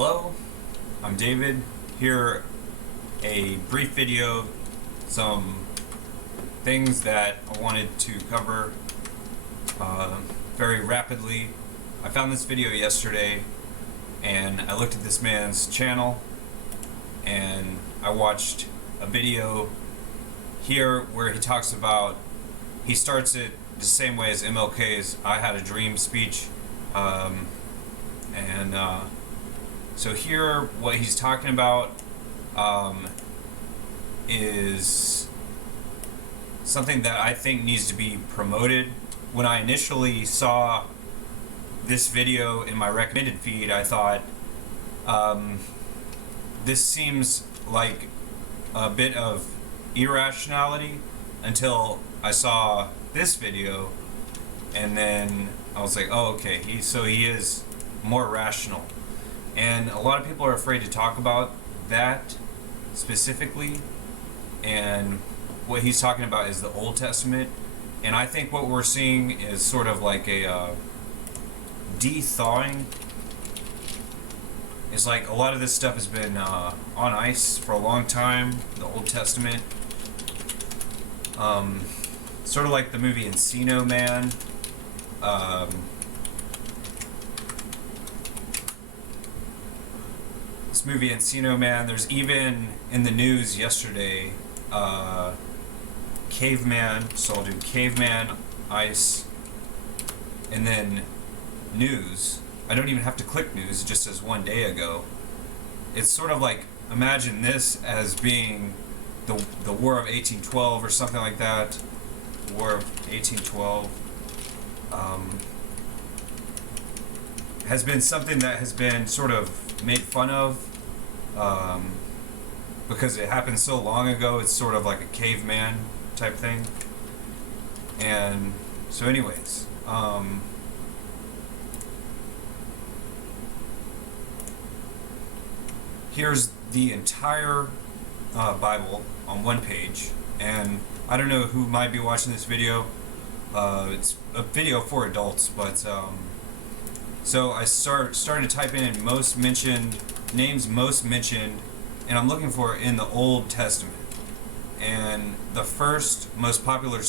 Hello, I'm David. Here, a brief video, some things that I wanted to cover very rapidly. I found this video yesterday and I looked at this man's channel and I watched a video here where he talks about, he starts it the same way as MLK's I Had a Dream speech. So here, what he's talking about is something that I think needs to be promoted. When I initially saw this video in my recommended feed, I thought, this seems like a bit of irrationality, until I saw this video, and then I was like, oh, okay, he is more rational. And a lot of people are afraid to talk about that specifically, and what he's talking about is the Old Testament. And I think what we're seeing is sort of like a de-thawing. It's like a lot of this stuff has been on ice for a long time, the Old Testament. Sort of like the movie Encino Man. This movie Encino Man, there's even in the news yesterday, caveman, so I'll do caveman, ice, and then news. I don't even have to click news, it just says 1 day ago. It's sort of like, imagine this as being the War of 1812 or something like that. War of 1812 has been something that has been sort of made fun of because it happened so long ago. It's sort of like a caveman type thing. And so anyways, here's the entire Bible on one page, and I don't know who might be watching this video. It's a video for adults, but so I started typing in names most mentioned, and I'm looking for in the Old Testament. And the first most popular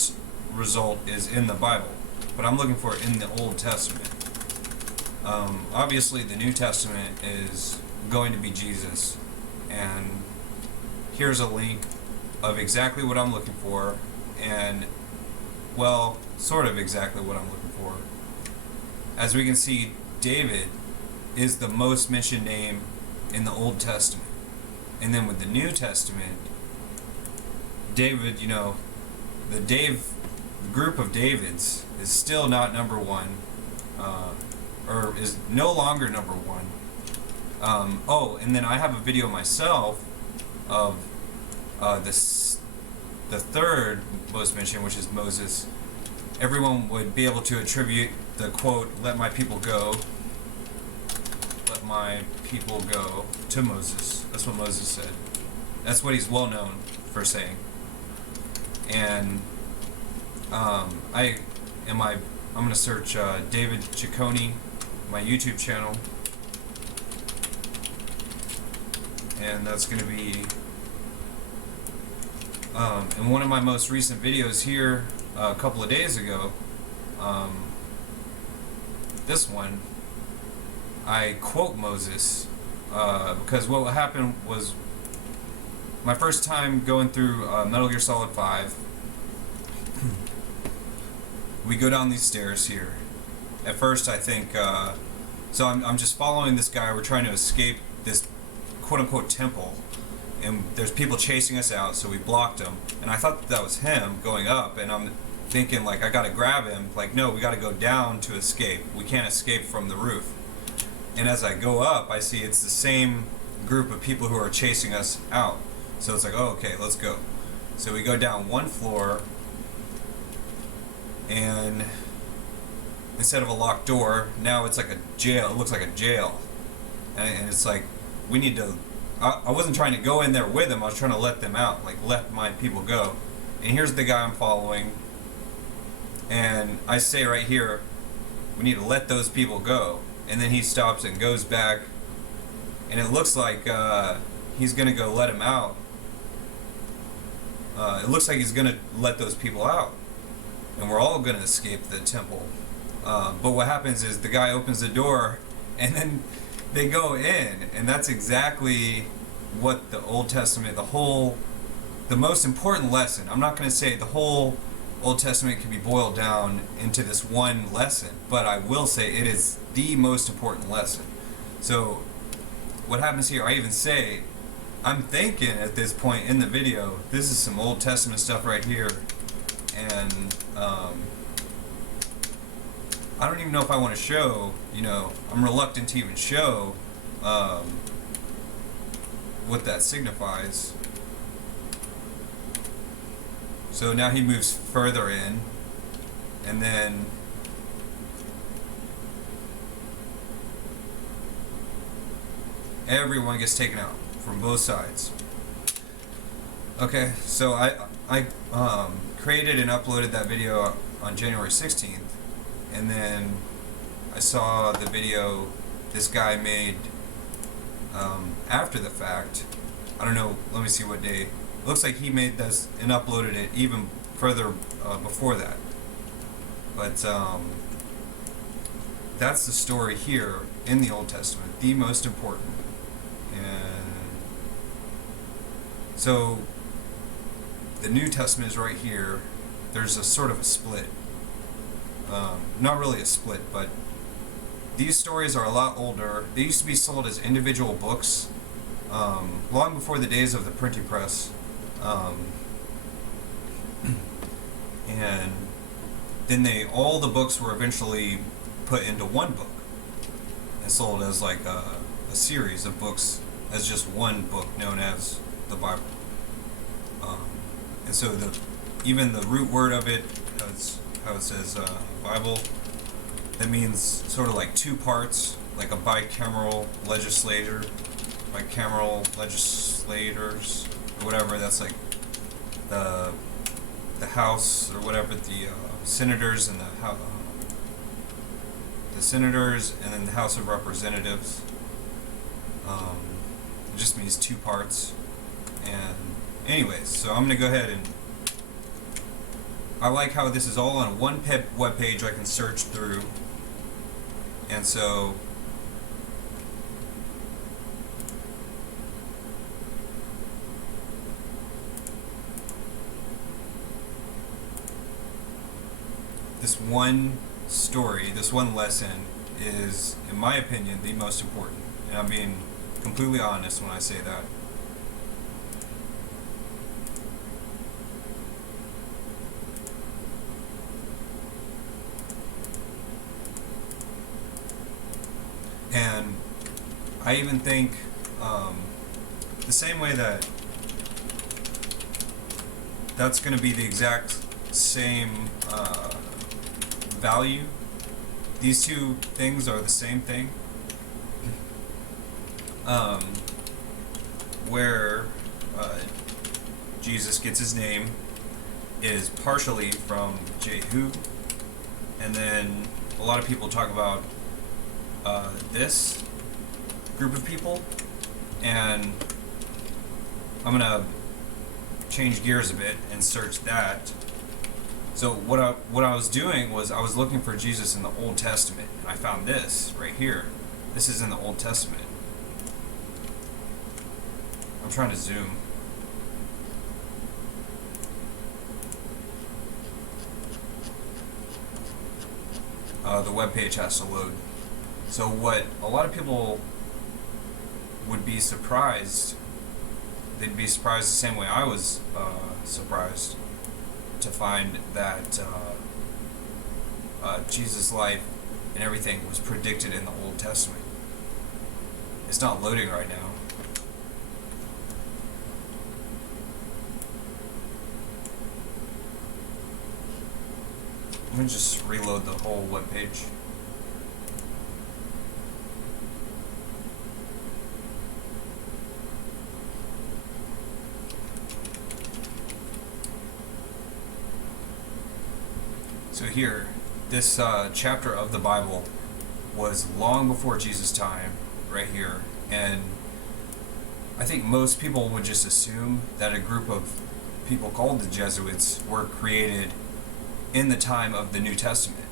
result is in the Bible, but I'm looking for in the Old Testament. Obviously, the New Testament is going to be Jesus, and here's a link of exactly what I'm looking for, and well, sort of exactly what I'm looking for. As we can see, David is the most mentioned name in the Old Testament. And then with the New Testament, David, the group of Davids is still not number one, or is no longer number one. And then I have a video myself of the third most mentioned, which is Moses. Everyone would be able to attribute the quote, "Let my people go, let my people go," to Moses. That's what Moses said. That's what he's well known for saying. And I'm gonna search David Ciccone, my YouTube channel, and that's gonna be in one of my most recent videos here a couple of days ago. This one, I quote Moses because what happened was my first time going through Metal Gear Solid 5. We go down these stairs here. At first, I think so. I'm just following this guy. We're trying to escape this quote-unquote temple, and there's people chasing us out, so we blocked him. And I thought that was him going up, and I'm thinking, like, I gotta grab him. Like, no, we gotta go down to escape. We can't escape from the roof. And as I go up, I see it's the same group of people who are chasing us out. So it's like, oh, okay, let's go. So we go down one floor, and instead of a locked door, now it's like a jail. It looks like a jail. And it's like, we need to... I wasn't trying to go in there with them. I was trying to let them out, like, let my people go. And here's the guy I'm following. And I say right here, we need to let those people go. And then he stops and goes back and it looks like he's going to go let him out. It looks like he's going to let those people out, and we're all going to escape the temple. But what happens is the guy opens the door, and then they go in, and that's exactly what the Old Testament, the most important lesson. I'm not going to say the whole Old Testament can be boiled down into this one lesson, but I will say it is the most important lesson. So what happens here, I even say, I'm thinking at this point in the video, this is some Old Testament stuff right here, and I don't even know if I want to show, I'm reluctant to even show what that signifies. So now he moves further in, and then everyone gets taken out from both sides. Okay, so I created and uploaded that video on January 16th, and then I saw the video this guy made after the fact. I don't know, let me see what day. It looks like he made this and uploaded it even further before that. But that's the story here in the Old Testament, the most important. And so the New Testament is right here. There's a sort of a split. Not really a split, but these stories are a lot older. They used to be sold as individual books long before the days of the printing press. And then all the books were eventually put into one book and sold as like a series of books, as just one book known as the Bible. And so even the root word of it, how it says Bible, that means sort of like two parts, like a bicameral legislators, or whatever. That's like the House or whatever, the senators and the senators, and then the House of Representatives. It just means two parts. And anyways, so I'm gonna go ahead and I like how this is all on one web page I can search through. And so this one story, this one lesson is, in my opinion, the most important. And I'm being completely honest when I say that. And I even think the same way that's going to be the exact same value. These two things are the same thing. Where Jesus gets his name is partially from Jehu, and then a lot of people talk about this group of people, and I'm gonna change gears a bit and search that. So what I was doing was I was looking for Jesus in the Old Testament, and I found this right here. This is in the Old Testament. I'm trying to zoom. The web page has to load. So what a lot of people would be surprised, they'd be surprised the same way I was surprised to find that Jesus' life and everything was predicted in the Old Testament. It's not loading right now. I'm going to just reload the whole web page. So here, this chapter of the Bible was long before Jesus' time, right here, and I think most people would just assume that a group of people called the Jesuits were created in the time of the New Testament.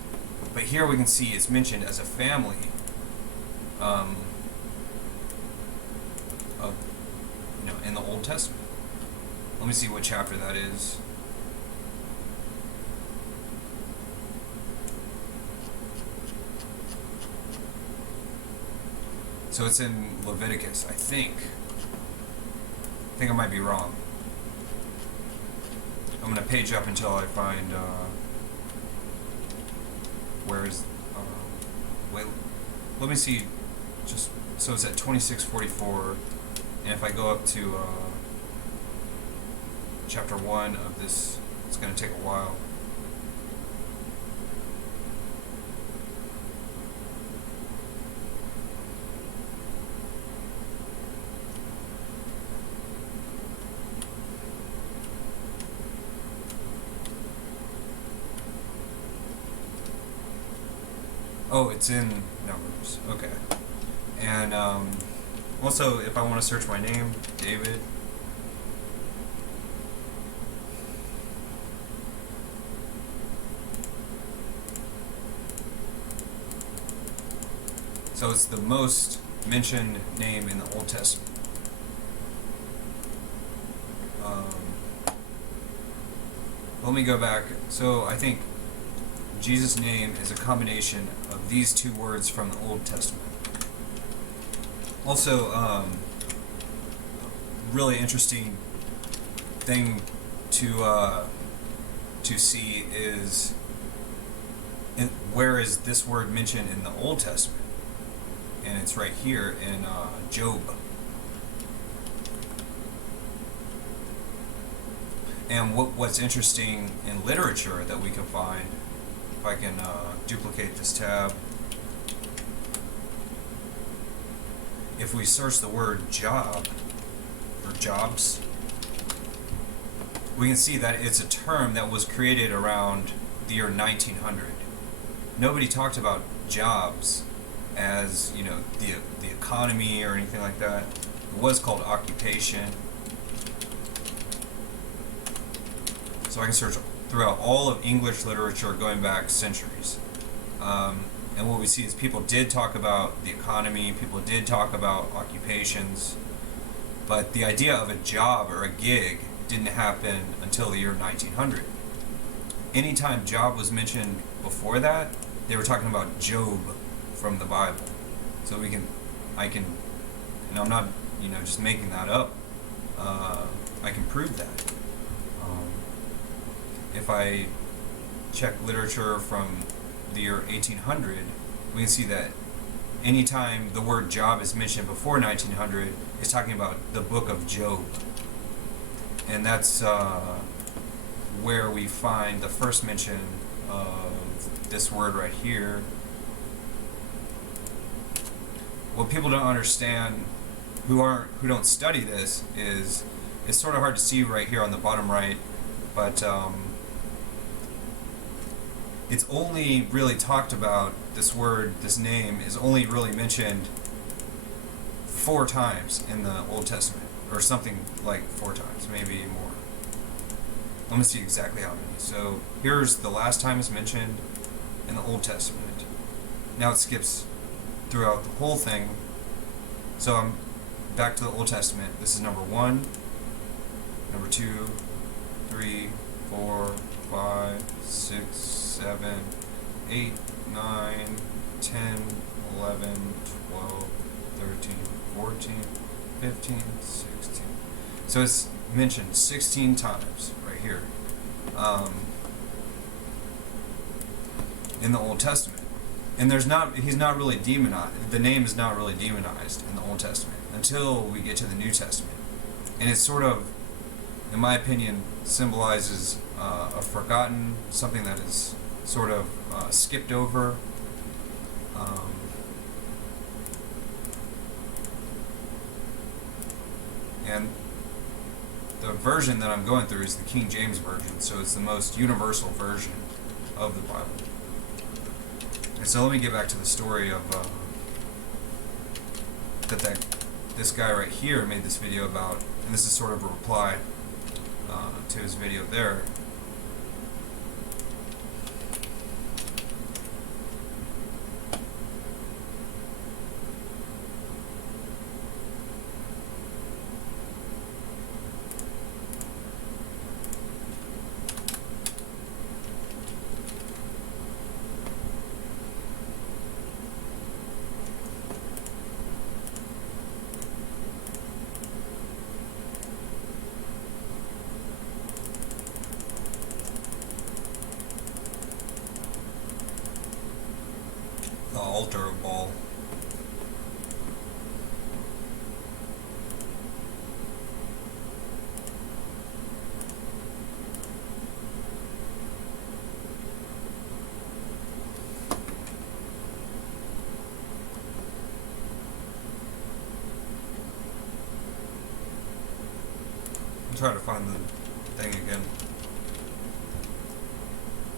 But here we can see it's mentioned as a family of, in the Old Testament. Let me see what chapter that is. So it's in Leviticus, I think. I think I might be wrong. I'm going to page up until I find where is wait, let me see, just so it's at 2644, and if I go up to chapter 1 of this, it's going to take a while. Oh, it's in Numbers. Okay. And also, if I want to search my name, David. So it's the most mentioned name in the Old Testament. Let me go back. So I think Jesus' name is a combination of these two words from the Old Testament. Also, really interesting thing to see is where is this word mentioned in the Old Testament, and it's right here in Job. And what's interesting in literature that we can find, if I can duplicate this tab, if we search the word job or jobs, we can see that it's a term that was created around the year 1900. Nobody talked about jobs as, the economy or anything like that. It was called occupation. So I can search throughout all of English literature going back centuries. And what we see is people did talk about the economy, people did talk about occupations, but the idea of a job or a gig didn't happen until the year 1900. Anytime job was mentioned before that, they were talking about Job from the Bible. So I can, and I'm not, just making that up. I can prove that. If I check literature from the year 1800, we can see that anytime the word job is mentioned before 1900, it's talking about the book of Job. And that's where we find the first mention of this word right here. What people don't understand, who don't study this, is it's sort of hard to see right here on the bottom right, but it's only really talked about, this word, this name is only really mentioned 4 times in the Old Testament, or something like 4 times, maybe more. Let me see exactly how many. So here's the last time it's mentioned in the Old Testament. Now it skips throughout the whole thing. So I'm back to the Old Testament. This is number 1, number 2, 3, 4, 5, 6, 7, 8, 9, 10, 11, 12, 13, 14, 15, 16. So it's mentioned 16 times right here in the Old Testament. And he's not really demonized. The name is not really demonized in the Old Testament until we get to the New Testament. And it's sort of, in my opinion, symbolizes a forgotten, something that is sort of skipped over. And the version that I'm going through is the King James Version, so it's the most universal version of the Bible. And so let me get back to the story of that this guy right here made this video about, and this is sort of a reply to his video there. The altar ball. I'm trying to find the thing again.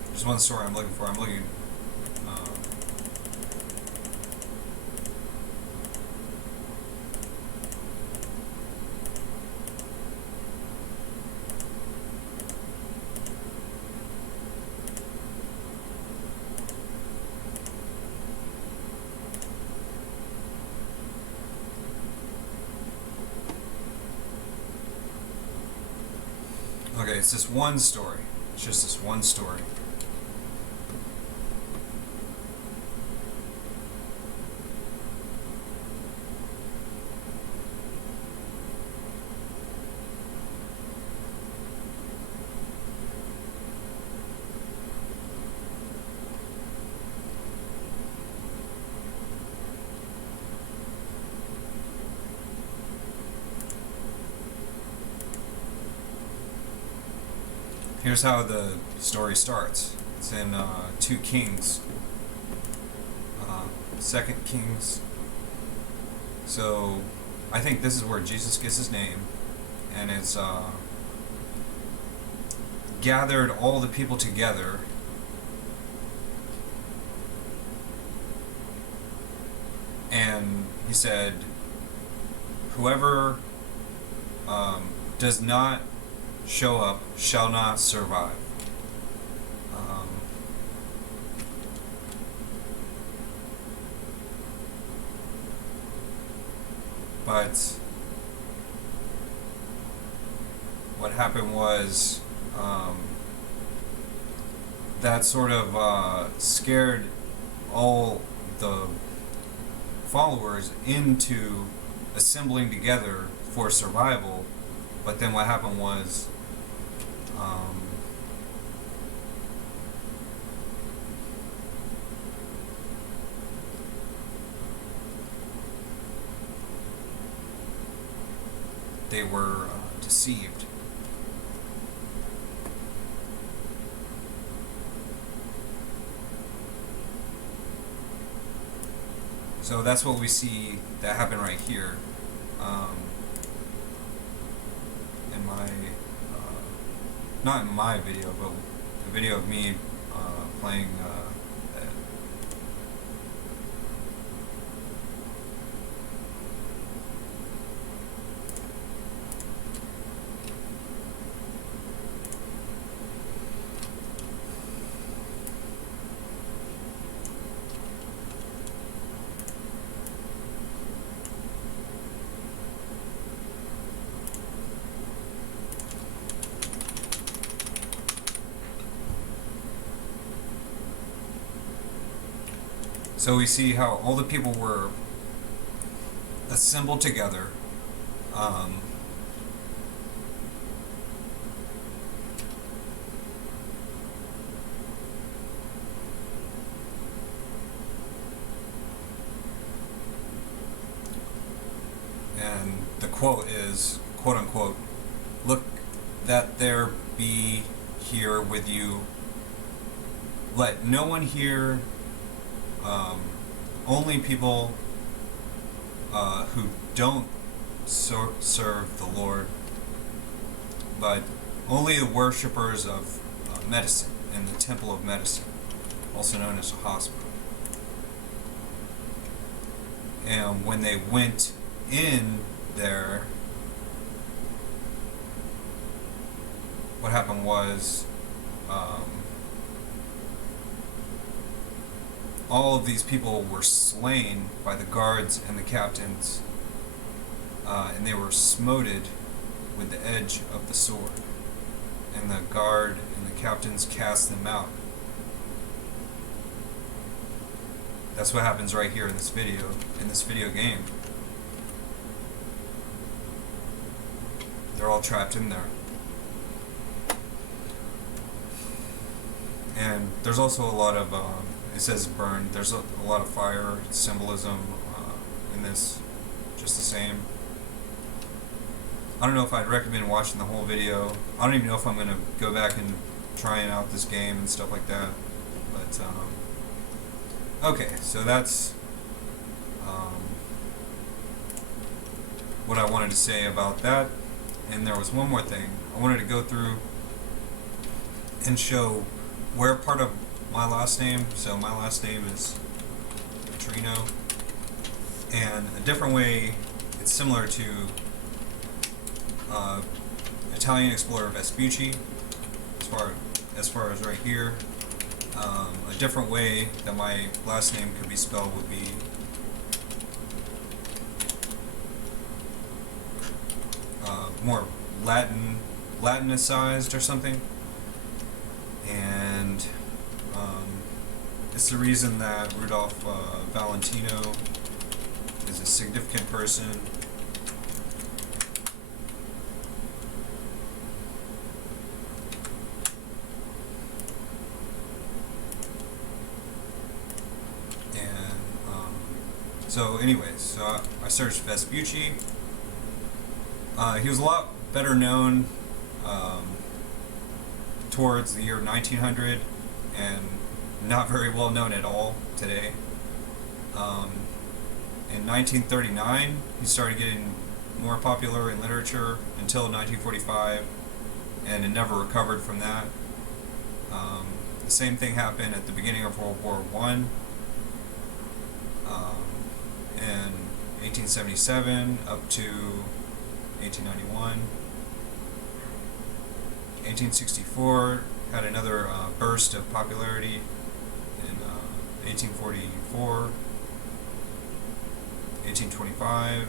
There's one story I'm looking for. I'm looking. Okay, it's this one story. It's just this one story. Here's how the story starts. It's in 2 Kings, 2nd Kings. So I think this is where Jesus gets his name, and it's gathered all the people together, and he said, whoever does not show up shall not survive. But what happened was that sort of scared all the followers into assembling together for survival. But then what happened was they were deceived. So that's what we see that happened right here. In my, not in my video, but the video of me playing so we see how all the people were assembled together. And the quote is, quote unquote, "Look that there be here with you. Let no one here, only people who don't serve the Lord, but only the worshippers of medicine in the temple of medicine, also known as a hospital." And when they went in there, what happened was, all of these people were slain by the guards and the captains, and they were smoted with the edge of the sword. And the guard and the captains cast them out. That's what happens right here in this video game. They're all trapped in there. And there's also a lot of, it says burned, there's a lot of fire symbolism in this, just the same. I don't know if I'd recommend watching the whole video. I don't even know if I'm going to go back and trying out this game and stuff like that. But, okay, so that's what I wanted to say about that. And there was one more thing. I wanted to go through and show where part of my last name, so my last name is Trino, and a different way, it's similar to Italian explorer Vespucci, as far as right here. A different way that my last name could be spelled would be more Latinicized or something, and it's the reason that Rudolph Valentino is a significant person. So anyways, so I searched Vespucci. He was a lot better known towards the year 1900 and not very well known at all today. In 1939, he started getting more popular in literature until 1945, and it never recovered from that. The same thing happened at the beginning of World War I. In 1877 up to 1891. 1864 had another burst of popularity in 1844, 1825, and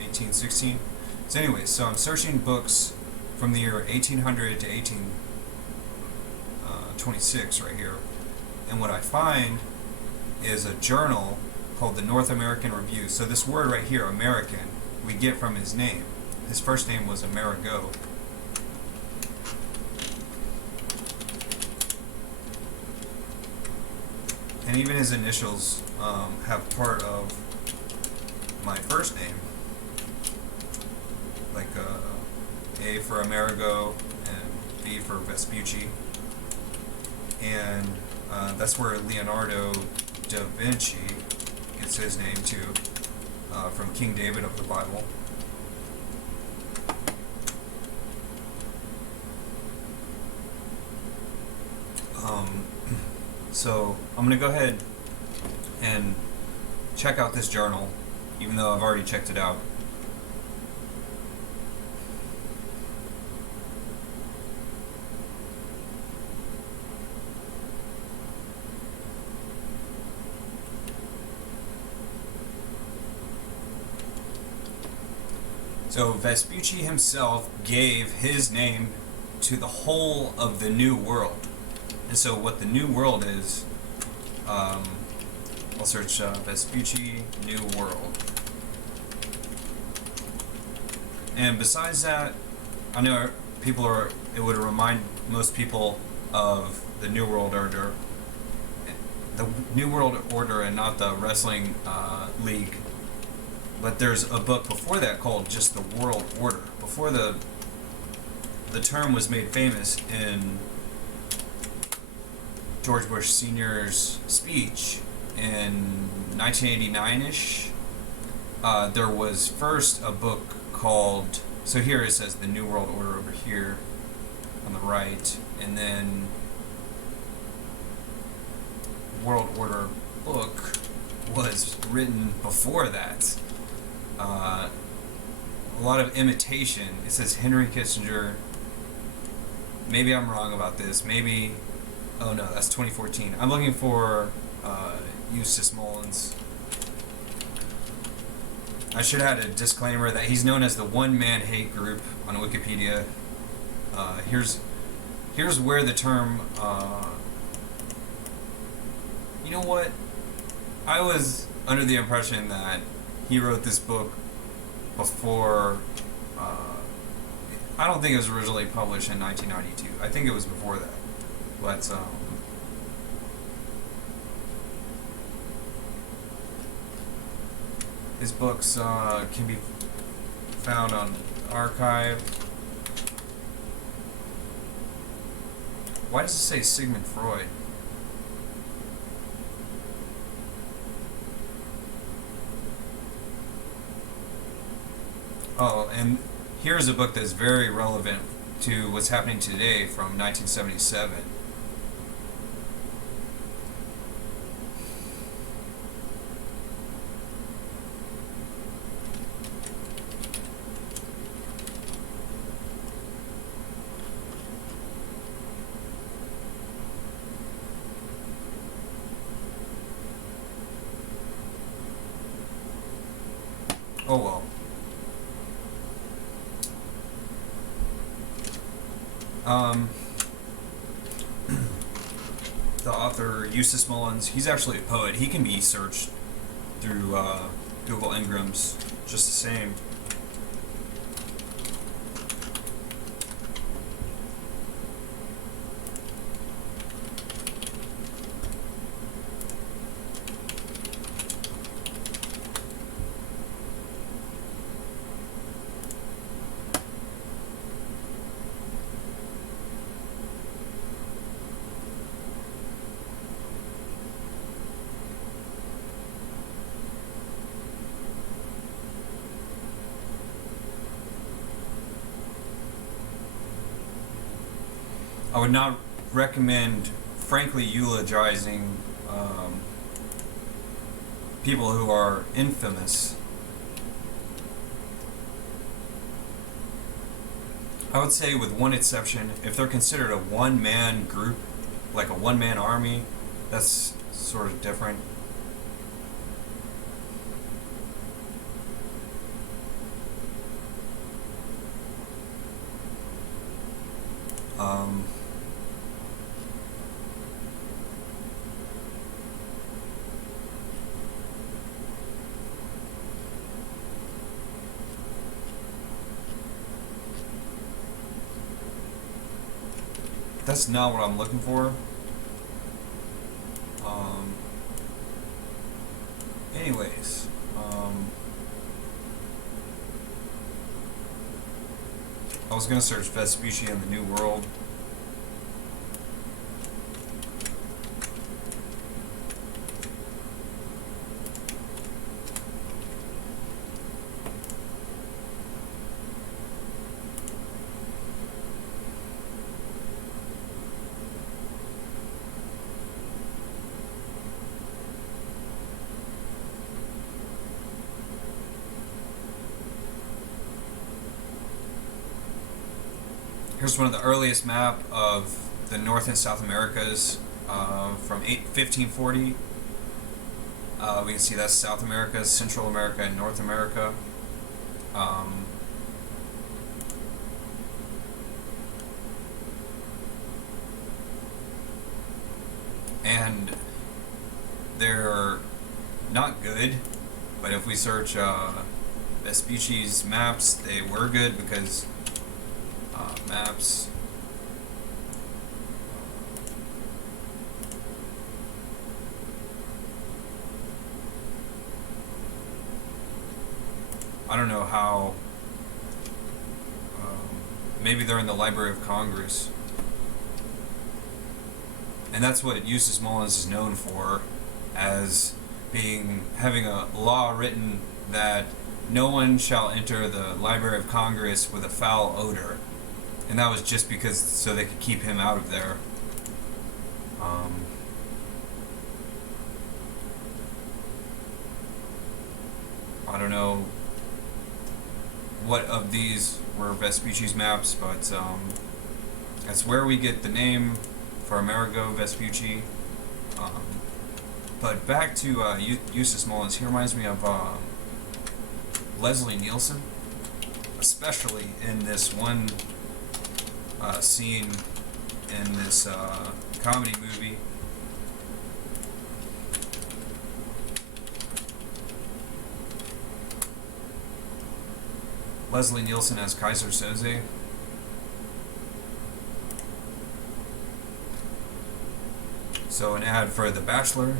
1816. So anyways, so I'm searching books from the year 1800 to 1826 right here, and what I find is a journal called the North American Review. So this word right here, American, we get from his name. His first name was Amerigo. And even his initials have part of my first name, like A for Amerigo and V for Vespucci. And that's where Leonardo da Vinci gets his name too, from King David of the Bible. So I'm going to go ahead and check out this journal, even though I've already checked it out. So Vespucci himself gave his name to the whole of the New World. And so what the New World is, I'll search Vespucci New World. And besides that, I know it would remind most people of the New World Order. The New World Order and not the Wrestling League. But there's a book before that called just the World Order. Before the term was made famous in George Bush Sr.'s speech in 1989-ish, there was first a book called, so here it says the New World Order over here on the right, and then World Order book was written before that. Uh, a lot of imitation. It says Henry Kissinger. Maybe I'm wrong about this. Maybe. Oh no, that's 2014. I'm looking for Eustace Mullins. I should have had a disclaimer that he's known as the One Man Hate Group on Wikipedia. Here's where the term. You know what? I was under the impression that he wrote this book before. I don't think it was originally published in 1992. I think it was before that. But his books can be found on archive. Why does it say Sigmund Freud? Oh, and here's a book that's very relevant to what's happening today from 1977. Oh well. The author Eustace Mullins, he's actually a poet. He can be searched through Google Ngrams just the same. I would not recommend frankly eulogizing people who are infamous. I would say, with one exception, if they're considered a one-man group, like a one-man army, that's sort of different. Um, That's not what I'm looking for. Anyways, I was gonna search Vespucci in the New World. Here's one of the earliest map of the North and South Americas from 1540. We can see that's South America, Central America, and North America. And they're not good, but if we search Vespucci's maps, they were good because maps. I don't know how. Maybe they're in the Library of Congress, and that's what Eustace Mullins is known for, as having a law written that no one shall enter the Library of Congress with a foul odor. And that was just because so they could keep him out of there. I don't know what of these were Vespucci's maps, but that's where we get the name for Amerigo Vespucci. Um, but back to Eustace Mullins, he reminds me of Leslie Nielsen, especially in this one scene in this comedy movie. Leslie Nielsen as Kaiser Soze. So an ad for The Bachelor.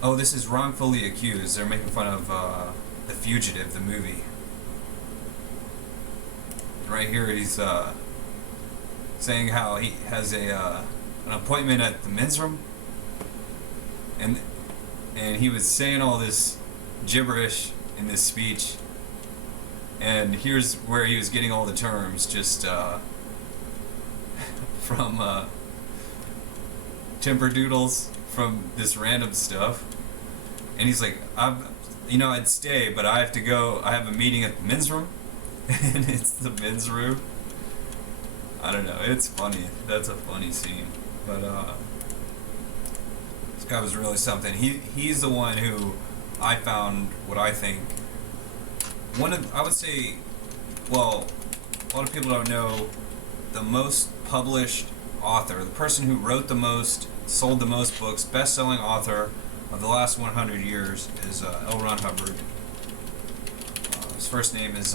Oh, this is Wrongfully Accused. They're making fun of The Fugitive, the movie. Right here he's saying how he has an appointment at the men's room, and he was saying all this gibberish in this speech, and here's where he was getting all the terms just from Timberdoodles, from this random stuff. And he's like, I'd stay, but I have to go. I have a meeting at the men's room. And it's the men's room. I don't know. It's funny. That's a funny scene. But this guy was really something. He's the one who I found what I think. I would say, well, a lot of people don't know, the most published author, the person who wrote the most, sold the most books, best-selling author of the last 100 years is L. Ron Hubbard. His first name is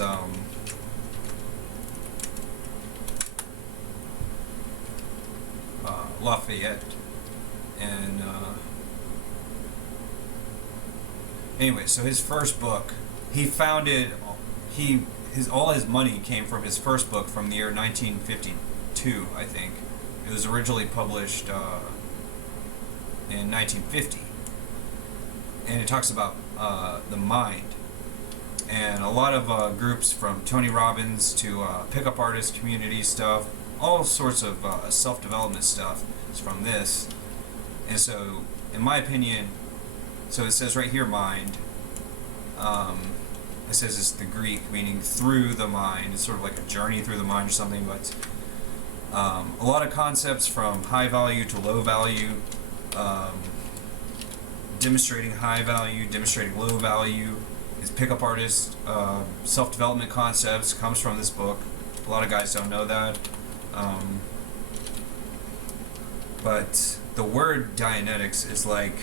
Lafayette, and anyway, so his first book, he founded, all his money came from his first book from the year 1952, I think. It was originally published in 1950, and it talks about the mind, and a lot of groups from Tony Robbins to pickup artist community stuff, all sorts of self-development stuff is from this. And so, in my opinion, so it says right here, mind. It says it's the Greek, meaning through the mind. It's sort of like a journey through the mind or something, but a lot of concepts from high value to low value, demonstrating high value, demonstrating low value. His pickup artist, self-development concepts comes from this book. A lot of guys don't know that. But the word Dianetics is like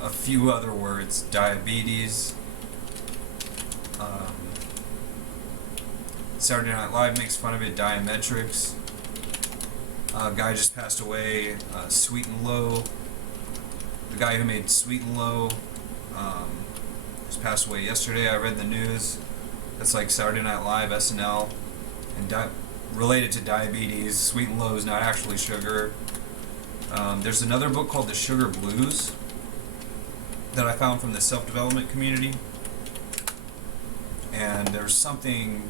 a few other words. Diabetes. Saturday Night Live makes fun of it. Diametrics. A guy just passed away. Sweet and Low. The guy who made Sweet and Low just passed away yesterday. I read the news. That's like Saturday Night Live, SNL, and related to diabetes. Sweet and Low is not actually sugar. There's another book called The Sugar Blues that I found from the self-development community, and there's something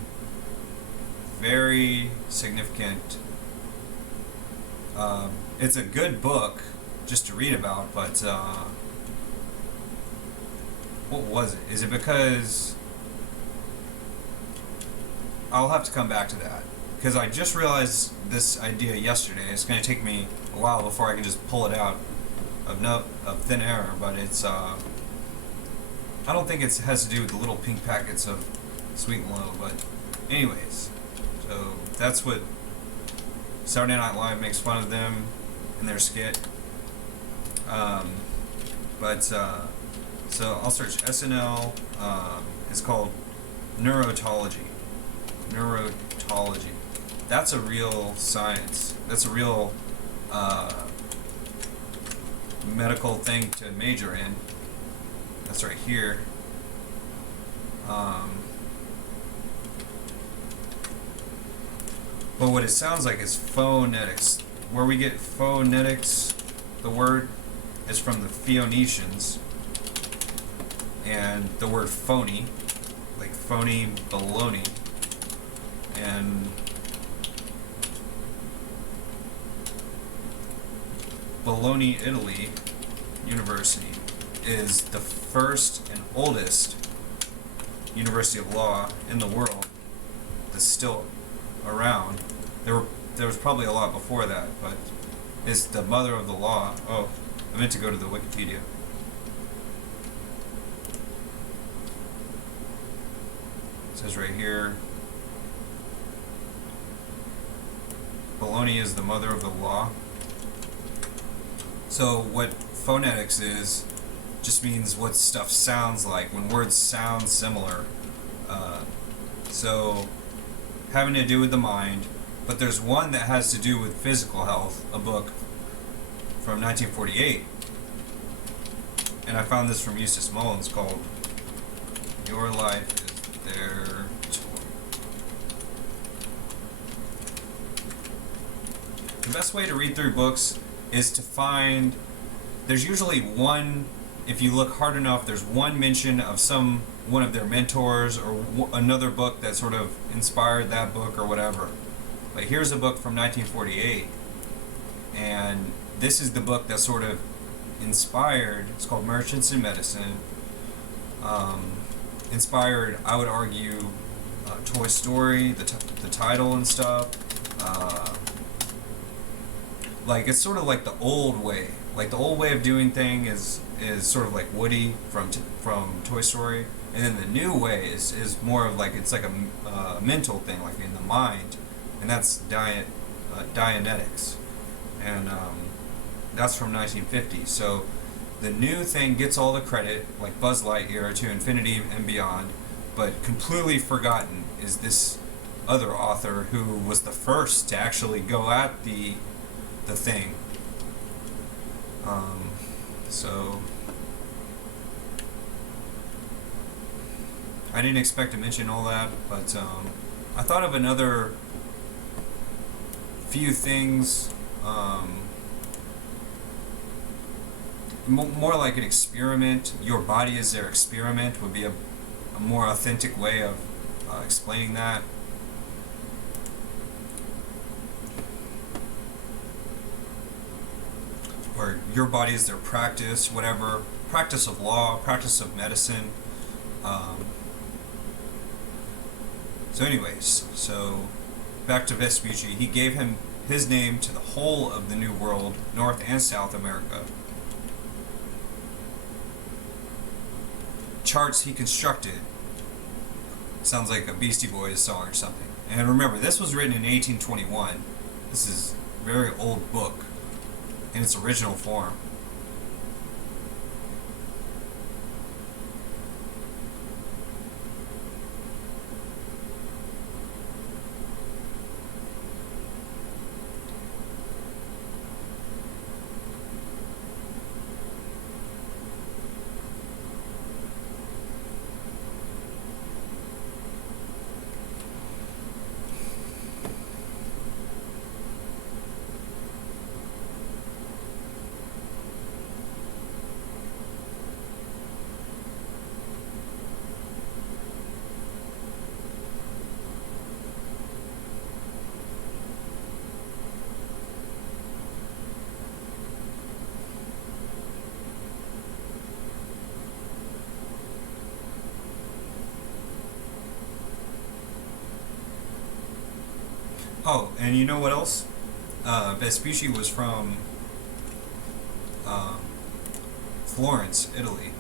very significant. It's a good book just to read about, but what was it? Is it because I'll have to come back to that, because I just realized this idea yesterday. It's going to take me a while before I can just pull it out of thin air, but it's I don't think it has to do with the little pink packets of Sweet and Low, but anyways, so that's what Saturday Night Live makes fun of them in their skit. So I'll search SNL. It's called Neurotology. Neurotology. That's a real science. That's a real medical thing to major in. That's right here. But what it sounds like is phonetics. Where we get phonetics, the word, is from the Phoenicians. And the word phony, like phony baloney, and Bologna, Italy University is the first and oldest university of law in the world. that's still around. There was probably a lot before that, but it's the mother of the law. Oh, I meant to go to the Wikipedia. It says right here, baloney is the mother of the law. So what phonetics is just means what stuff sounds like, when words sound similar. So having to do with the mind, but there's one that has to do with physical health, a book from 1948. And I found this from Eustace Mullins called Your Life is Their Toy. The best way to read through books is to find, there's usually one, if you look hard enough, there's one mention of one of their mentors or another book that sort of inspired that book or whatever. But here's a book from 1948, and this is the book that sort of inspired, it's called Merchants in Medicine, inspired, I would argue, Toy Story, the title and stuff. Like, it's sort of like the old way. Like, the old way of doing thing is sort of like Woody from Toy Story, and then the new way is more of like, it's like a mental thing, like in the mind, and that's Dianetics, and that's from 1950. So the new thing gets all the credit, like Buzz Lightyear to infinity and beyond, but completely forgotten is this other author who was the first to actually go at the thing. So I didn't expect to mention all that, but I thought of another few things, more like an experiment. Your body is their experiment would be a more authentic way of explaining that. Or your body is their practice, whatever, practice of law, practice of medicine. So anyways, so back to Vespucci. He gave his name to the whole of the New World, North and South America. Charts he constructed. Sounds like a Beastie Boys song or something. And remember, this was written in 1821. This is a very old book in its original form. Oh, and you know what else? Vespucci was from Florence, Italy.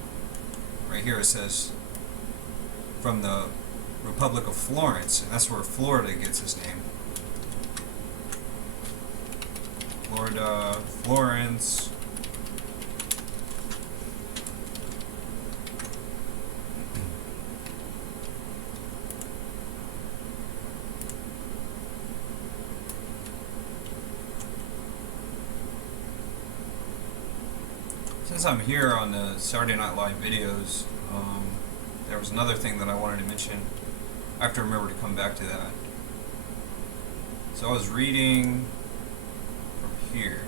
Right here it says from the Republic of Florence, and that's where Florida gets its name. Florida, Florence. Since I'm here on the Saturday Night Live videos, there was another thing that I wanted to mention. I have to remember to come back to that. So I was reading from here.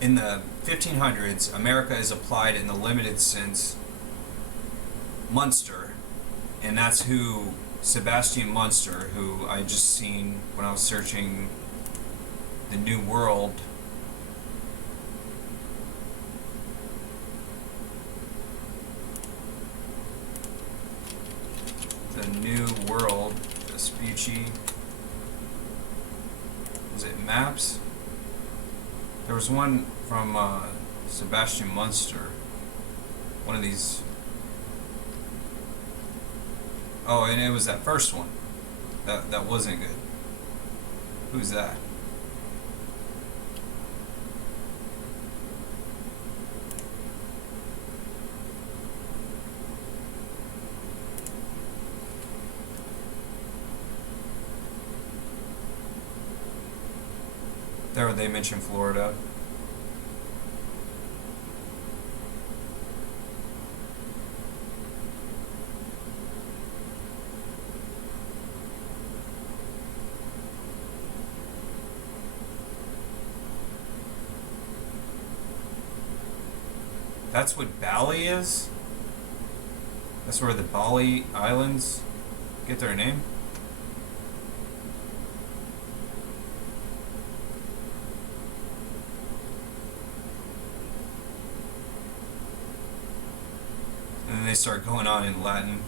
In the 1500s, America is applied in the limited sense Munster, and that's who Sebastian Munster, who I just seen when I was searching the New World. The New World, Vespucci. Was it maps? There was one from Sebastian Munster. One of these. Oh, and it was that first one. That wasn't good. Who's that? There they mentioned Florida. That's what Bali is? That's where the Bali Islands get their name? And then they start going on in Latin.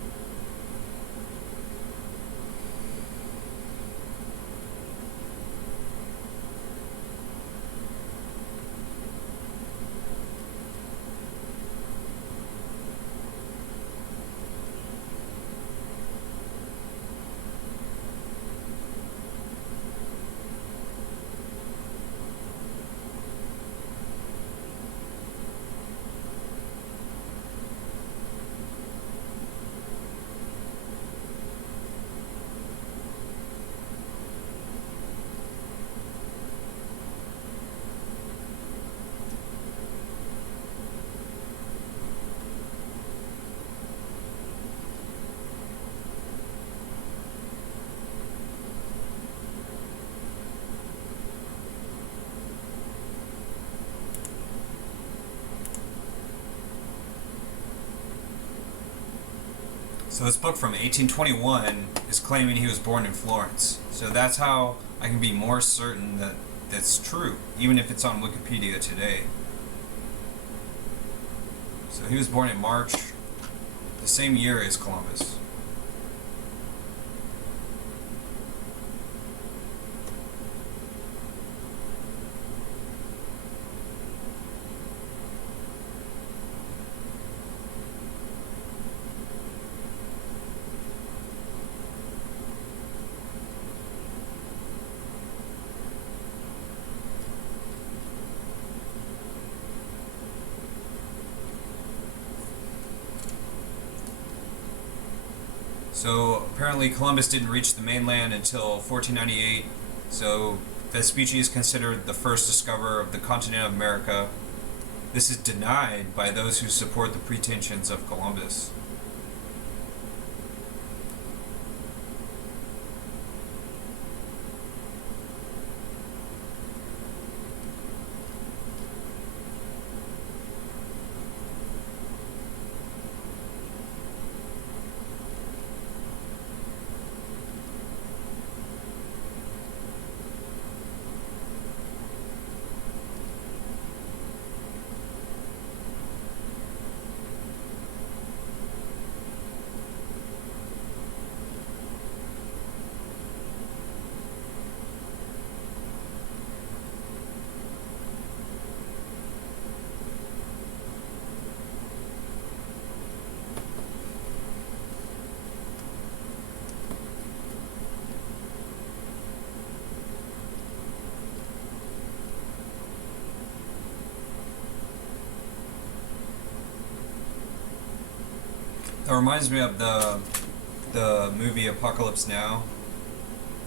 So this book from 1821 is claiming he was born in Florence. So that's how I can be more certain that that's true, even if it's on Wikipedia today. So he was born in March, the same year as Columbus. So apparently Columbus didn't reach the mainland until 1498. So Vespucci is considered the first discoverer of the continent of America. This is denied by those who support the pretensions of Columbus. That reminds me of the movie Apocalypse Now.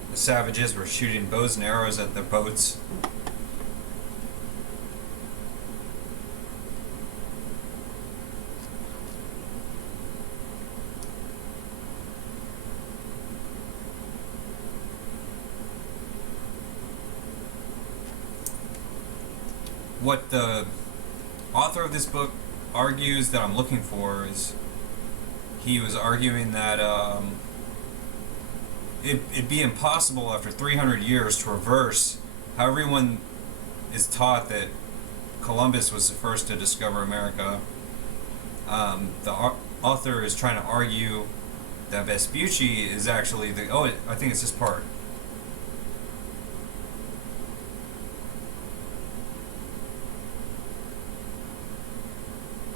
The savages were shooting bows and arrows at their boats. What the author of this book argues that I'm looking for is he was arguing that it'd be impossible after 300 years to reverse how everyone is taught that Columbus was the first to discover America. The author is trying to argue that Vespucci is actually the... Oh, I think it's this part.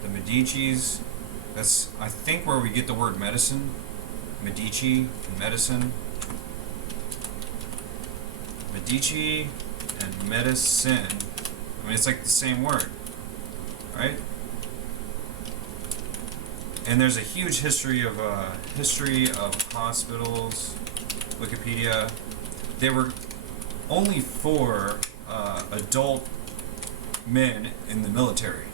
The Medicis. That's, I think, where we get the word medicine. Medici and medicine. Medici and medicine. I mean, it's like the same word, right? And there's a huge history of hospitals. Wikipedia. They were only for adult men in the military.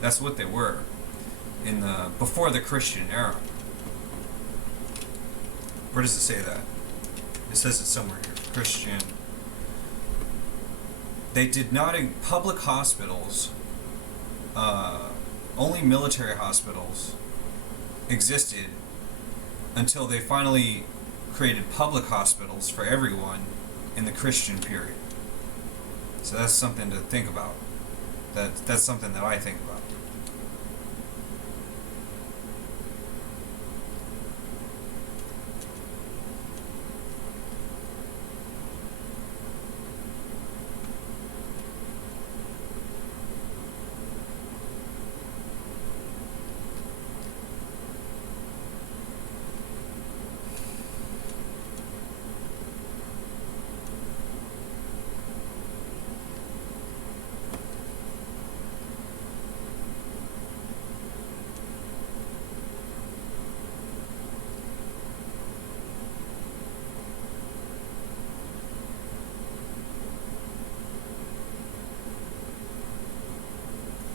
That's what they were in the before the Christian era. Where does it say that? It says it somewhere here. Christian. They did not in public hospitals. Only military hospitals existed until they finally created public hospitals for everyone in the Christian period. So that's something to think about. That's something that I think about.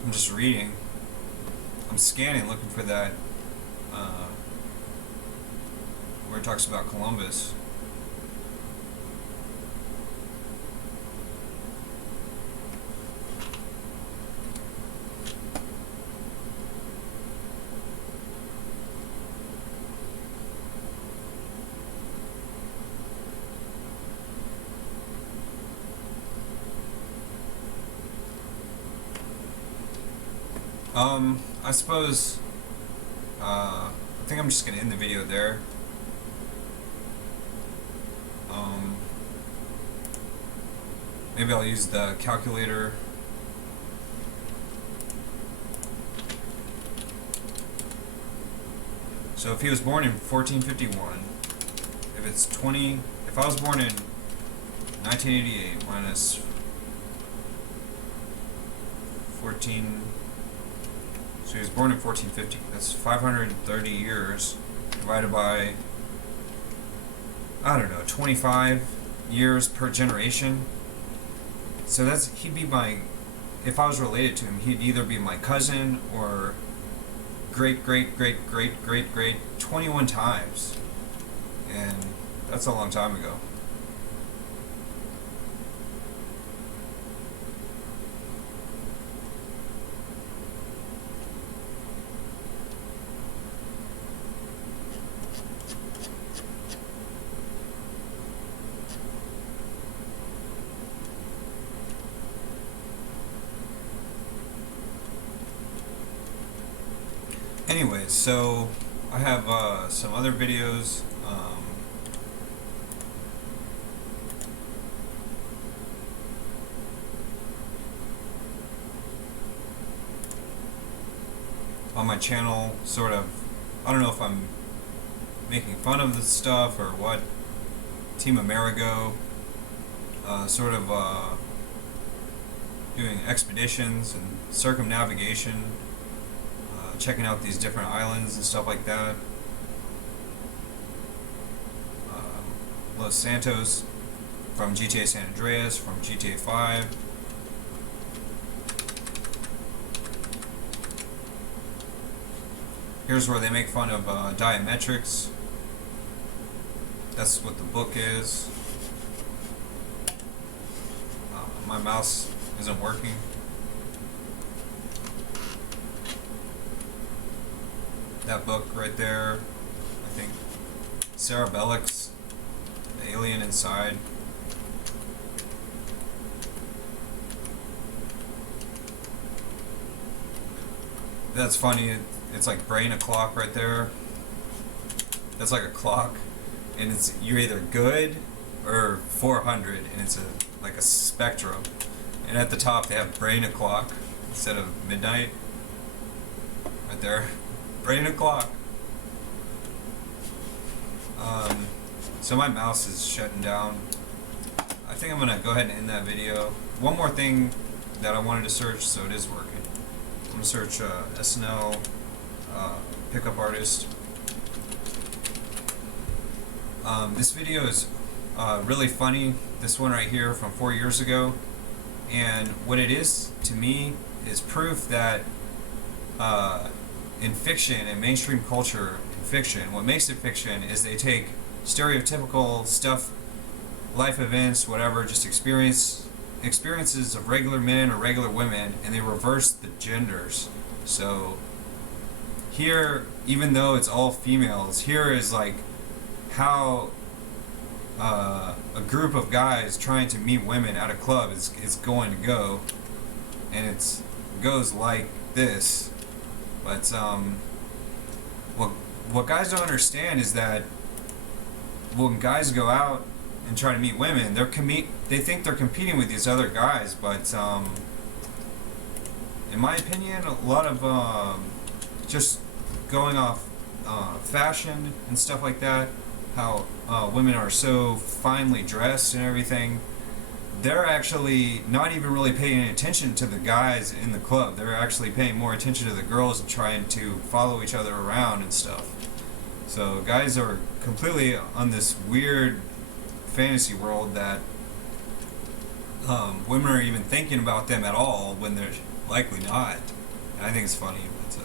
I'm just reading. I'm scanning, looking for that where it talks about Columbus. I suppose, I think I'm just going to end the video there. Maybe I'll use the calculator. So if he was born in 1451, if it's 20, if I was born in 1988 minus 14, so he was born in 1450. That's 530 years divided by, I don't know, 25 years per generation. So he'd be my, if I was related to him, he'd either be my cousin or great, 21 times. And that's a long time ago. Anyways, so I have some other videos. On my channel, sort of, I don't know if I'm making fun of this stuff or what. Team Amerigo, sort of doing expeditions and circumnavigation. Checking out these different islands and stuff like that. Los Santos from GTA San Andreas, from GTA 5. Here's where they make fun of diametrics. That's what the book is. My mouse isn't working. That book right there, I think Sarah Bellick's the alien inside. That's funny. It's like brain o'clock right there. That's like a clock, and it's you're either good or 400, and it's like a spectrum. And at the top they have brain o'clock instead of midnight. Right there, brain o'clock. So my mouse is shutting down. I think I'm gonna go ahead and end that video. One more thing that I wanted to search, so it is working. I'm gonna search SNL pickup artist. This video is really funny. This one right here from 4 years ago, and what it is to me is proof that in fiction and mainstream culture, in fiction, what makes it fiction is they take stereotypical stuff, life events, whatever, just experiences of regular men or regular women, and they reverse the genders. So here, even though it's all females, here is like how a group of guys trying to meet women at a club is going to go, and it goes like this. But what guys don't understand is that when guys go out and try to meet women, they think they're competing with these other guys, but in my opinion, a lot of just going off fashion and stuff like that, how women are so finely dressed and everything, they're actually not even really paying attention to the guys in the club. They're actually paying more attention to the girls and trying to follow each other around and stuff. So guys are completely on this weird fantasy world that women are even thinking about them at all when they're likely not. And I think it's funny, but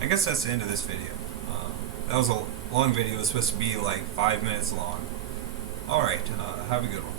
I guess that's the end of this video. That was a long video. It was supposed to be like 5 minutes long. Alright, have a good one.